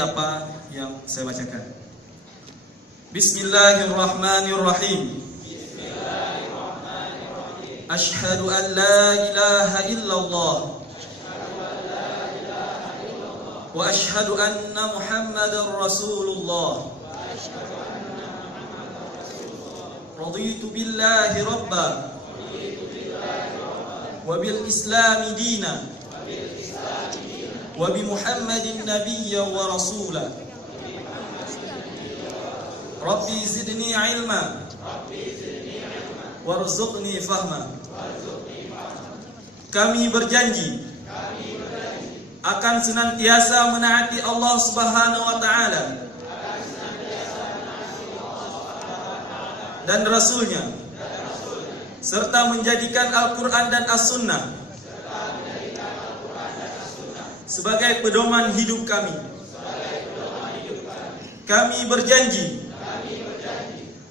apa yang saya bacakan. Bismillahirrahmanirrahim. Asyhadu an la ilaha illallah wa asyhadu anna Muhammadar Rasulullah. Raditu billahi rabba wa bil islami dina wa bi Muhammadin nabiyya wa rasula. Rabbi zidni ilma warzuqni fahma. Kami berjanji akan senantiasa menaati Allah Subhanahu wa taala dan Rasulnya, serta menjadikan Al-Quran dan As-Sunnah sebagai pedoman hidup kami. Kami berjanji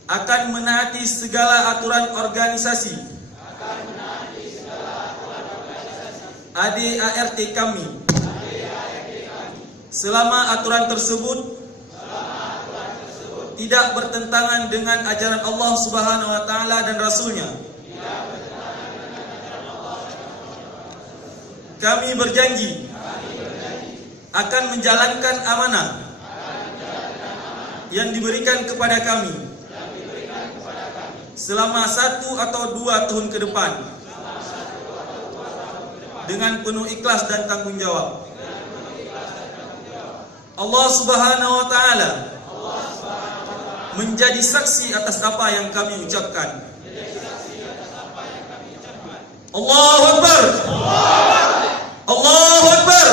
akan menaati segala aturan organisasi ADART kami selama aturan tersebut tidak bertentangan dengan ajaran Allah Subhanahu wa taala dan Rasulnya. Kami berjanji akan menjalankan amanah yang diberikan kepada kami selama 1 atau 2 tahun ke depan dengan penuh ikhlas dan tanggung jawab. Allah Subhanahu wa taala menjadi saksi atas apa yang kami ucapkan. Allahu Akbar. Allahu Akbar.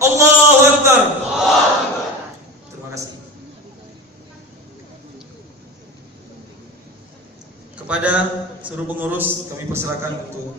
Allahu Akbar. Terima kasih. Kepada seluruh pengurus kami persilakan untuk